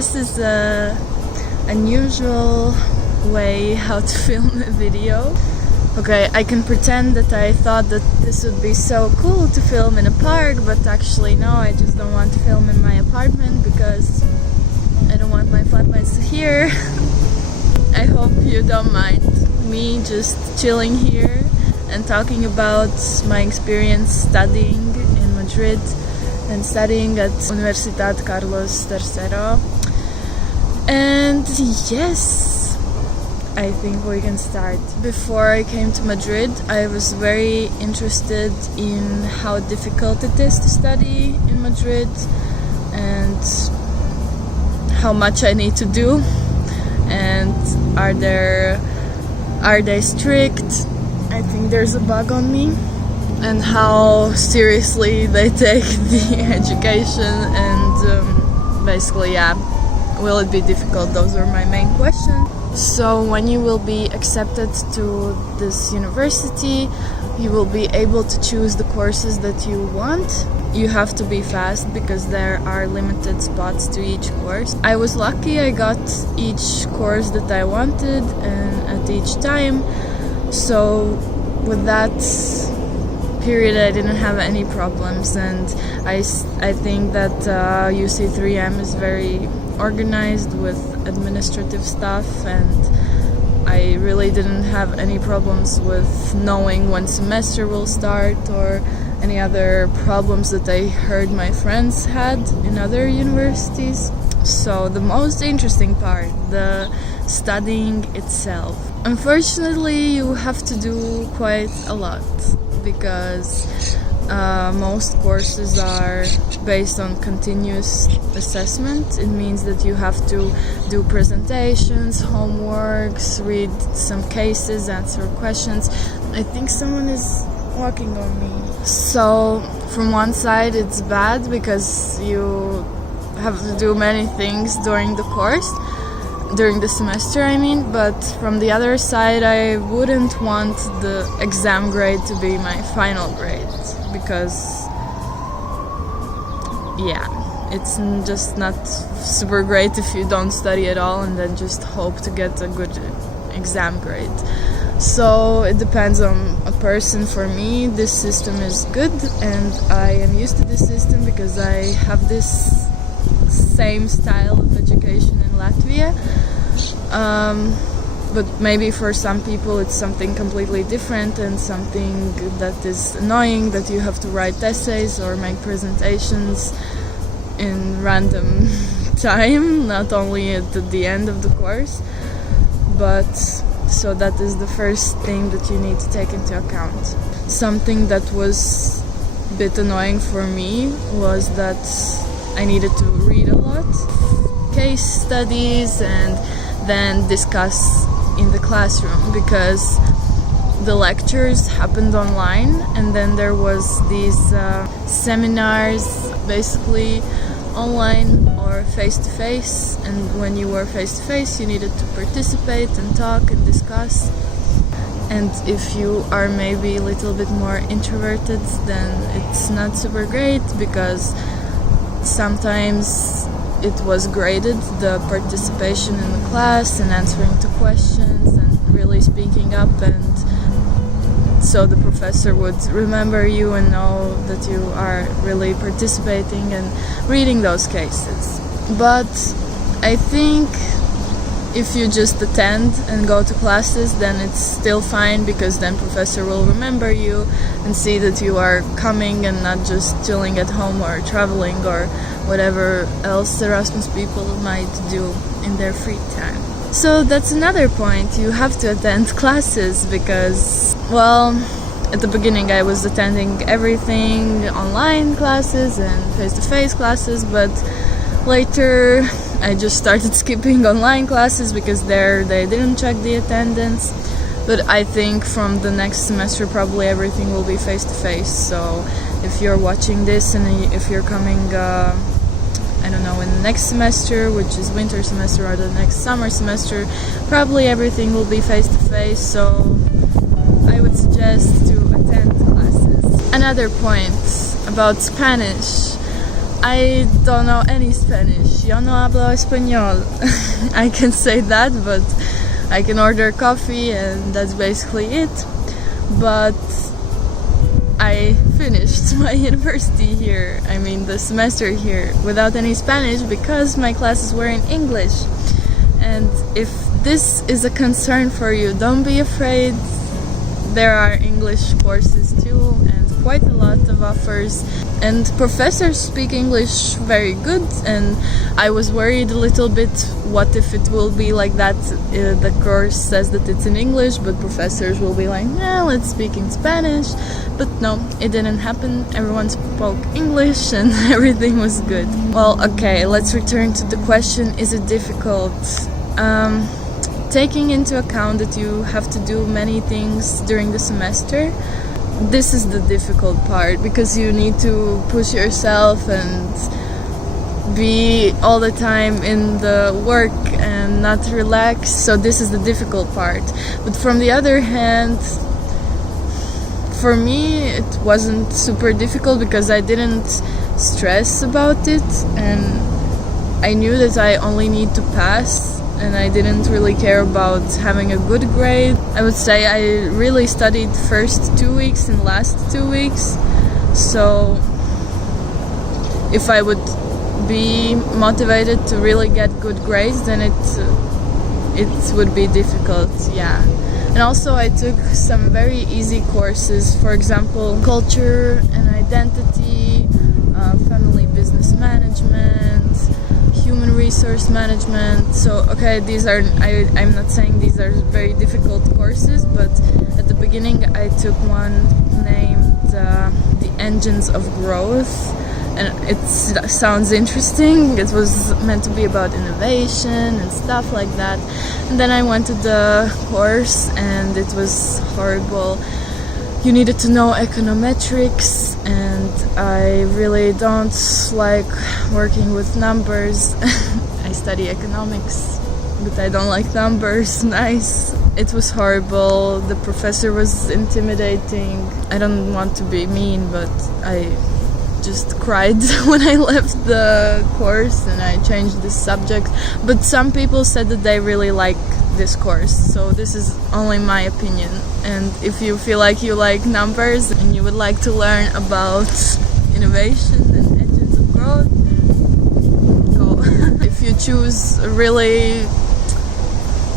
this is a unusual way how to film a video. Okay, I can pretend that I thought that this would be so cool to film in a park, but actually no, I just don't want to film in my apartment because I don't want my flatmates to hear. I hope you don't mind me just chilling here and talking about my experience studying in Madrid and studying at Universidad Carlos III. And yes, I think we can start. Before I came to Madrid, I was very interested in how difficult it is to study in Madrid and how much I need to do, and are they strict? I think there's a bug on me, and how seriously they take the education, and basically, yeah, will it be difficult? Those are my main questions. So when you will be accepted to this university, you will be able to choose the courses that you want. You have to be fast because there are limited spots to each course. I was lucky, I got each course that I wanted and at each time. So with that period I didn't have any problems, and I think that UC3M is very organized with administrative stuff, and I really didn't have any problems with knowing when semester will start or any other problems that I heard my friends had in other universities. So the most interesting part, the studying itself. Unfortunately, you have to do quite a lot because most courses are based on continuous assessment. It means that you have to do presentations, homeworks, read some cases, answer questions. I think someone is walking on me. So from one side it's bad because you have to do many things during the course, during the semester I mean, but from the other side I wouldn't want the exam grade to be my final grade because yeah, it's just not super great if you don't study at all and then just hope to get a good exam grade. So it depends on a person. For me, this system is good and I am used to this system because I have this same style of education in Latvia. But maybe for some people it's something completely different and something that is annoying, that you have to write essays or make presentations in random time, not only at the end of the course. But so that is the first thing that you need to take into account. Something that was a bit annoying for me was that I needed to read a lot, case studies, and then discuss in the classroom because the lectures happened online, and then there was these seminars basically online or face-to-face, and when you were face-to-face you needed to participate and talk and discuss. And if you are maybe a little bit more introverted, then it's not super great because sometimes it was graded, the participation in the class and answering to questions and really speaking up, and so the professor would remember you and know that you are really participating and reading those cases. But I think if you just attend and go to classes, then it's still fine because then professor will remember you and see that you are coming and not just chilling at home or traveling or whatever else Erasmus people might do in their free time. So that's another point, you have to attend classes because, well, at the beginning I was attending everything, online classes and face-to-face classes, but later I just started skipping online classes because there they didn't check the attendance. But I think from the next semester probably everything will be face-to-face, so if you're watching this and if you're coming I don't know, in the next semester, which is winter semester, or the next summer semester, probably everything will be face-to-face, so I would suggest to attend classes. Another point about Spanish. I don't know any Spanish. Yo no hablo español. I can say that, but I can order coffee and that's basically it. But I finished my university here, I mean the semester here, without any Spanish because my classes were in English. And if this is a concern for you, don't be afraid. There are English courses too, and quite a lot of offers, and professors speak English very good, and I was worried a little bit, what if it will be like that, the course says that it's in English but professors will be like, nah, let's speak in Spanish. But no, it didn't happen. Everyone spoke English and everything was good. Well, okay, let's return to the question, is it difficult? Taking into account that you have to do many things during the semester, this is the difficult part, because you need to push yourself and be all the time in the work and not relax, so this is the difficult part. But from the other hand, for me it wasn't super difficult because I didn't stress about it, and I knew that I only need to pass, and I didn't really care about having a good grade. I would say I really studied first 2 weeks and last 2 weeks, so if I would be motivated to really get good grades, then it would be difficult, yeah. And also I took some very easy courses, for example, culture and identity, family business management, human resource management. So okay, these are, I'm not saying these are very difficult courses, but at the beginning I took one named The Engines of Growth, and it sounds interesting. It was meant to be about innovation and stuff like that, and then I went to the course and it was horrible. You needed to know econometrics, and I really don't like working with numbers. I study economics, but I don't like numbers. Nice. It was horrible. The professor was intimidating. I don't want to be mean, but I just cried when I left the course and I changed the subject. But some people said that they really like this course, so this is only my opinion. And if you feel like you like numbers and you would like to learn about innovation and engines of growth, go. If you choose a really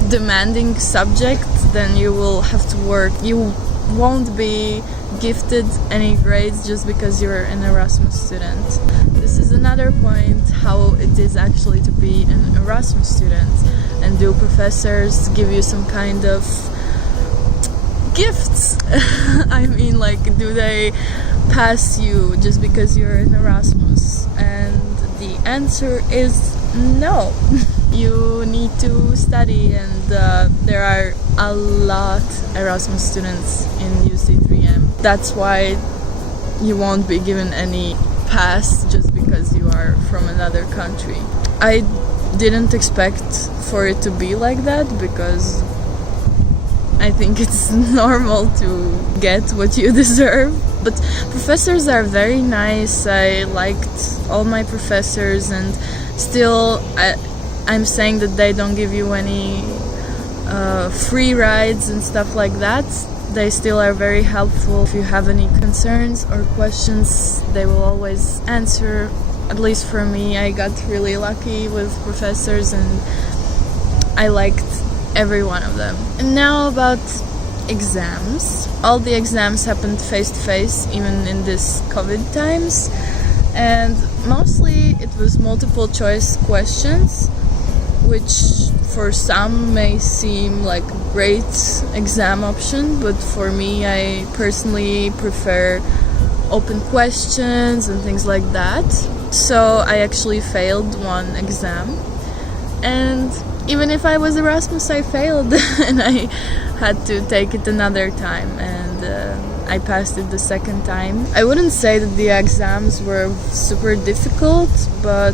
demanding subject, then you will have to work. You won't be gifted any grades just because you're an Erasmus student. This is another point, how it is actually to be an Erasmus student. And do professors give you some kind of gifts? I mean, like, do they pass you just because you're an Erasmus? And the answer is no. You need to study, and there are a lot Erasmus students in UC3M. That's why you won't be given any pass just because you are from another country. I didn't expect for it to be like that, because I think it's normal to get what you deserve. But professors are very nice. I liked all my professors, and still I'm saying that they don't give you any free rides and stuff like that. They still are very helpful. If you have any concerns or questions, they will always answer. At least for me, I got really lucky with professors and I liked every one of them. And now about exams. All the exams happened face-to-face, even in this COVID times. And mostly it was multiple choice questions, which for some may seem like a great exam option, but for me, I personally prefer open questions and things like that. So I actually failed one exam, and even if I was Erasmus, I failed and I had to take it another time, and I passed it the second time. I wouldn't say that the exams were super difficult, but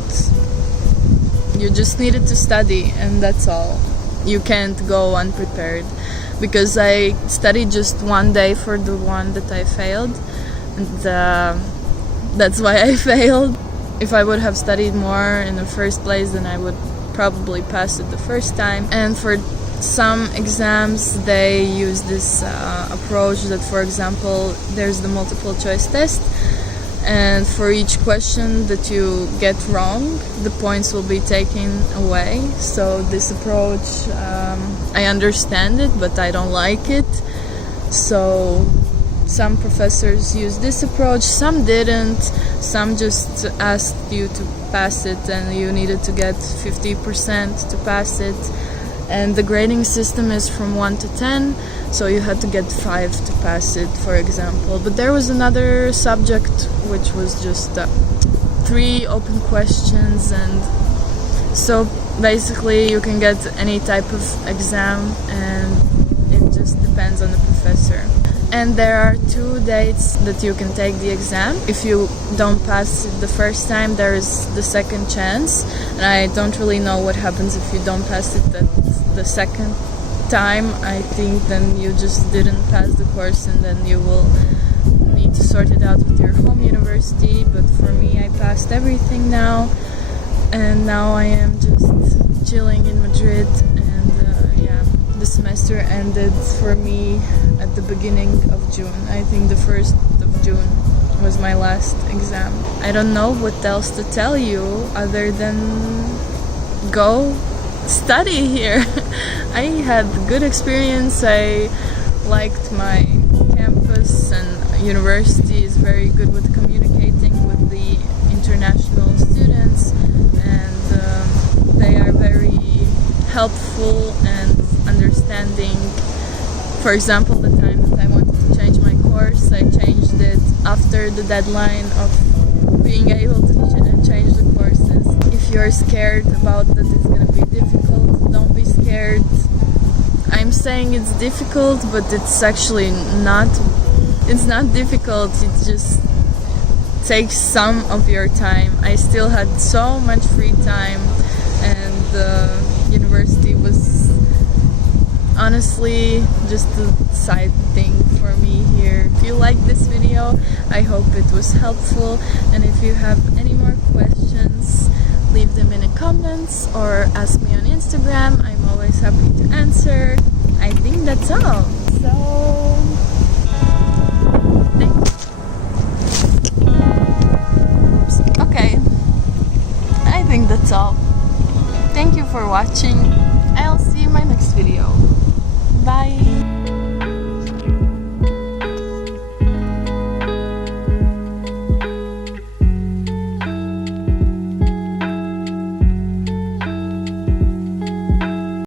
you just needed to study, and that's all. You can't go unprepared, because I studied just one day for the one that I failed, and that's why I failed. if I would have studied more in the first place, then I would probably pass it the first time. And for some exams they use this approach that, for example, there's the multiple choice test, and for each question that you get wrong, the points will be taken away. So this approach, I understand it, but I don't like it. So some professors use this approach, some didn't, some just asked you to pass it and you needed to get 50% to pass it. And the grading system is from 1 to 10, so you had to get 5 to pass it, for example. But there was another subject which was just 3 open questions, and so basically you can get any type of exam, and it just depends on the professor. And there are 2 dates that you can take the exam. If you don't pass it the first time, there is the second chance. And I don't really know what happens if you don't pass it the second time. I think then you just didn't pass the course, and then you will need to sort it out with your home university. But for me, I passed everything now, and now I am just chilling in Madrid. The semester ended for me at the beginning of June. I think the 1st of June was my last exam. I don't know what else to tell you other than go study here. I had a good experience. I liked my campus, and university is very good with communicating with the international students, and they are very helpful and understanding. For example, the time that I wanted to change my course, I changed it after the deadline of being able to change the courses. If you're scared about that it's going to be difficult, don't be scared. I'm saying it's difficult, but it's actually not. It's not difficult, it just takes some of your time. I still had so much free time, and the university was honestly just a side thing for me here. If you like this video, I hope it was helpful, and if you have any more questions, leave them in the comments or ask me on Instagram. I'm always happy to answer. I think that's all. So okay, I think that's all. Thank you for watching. I'll see you in my next video. Bye.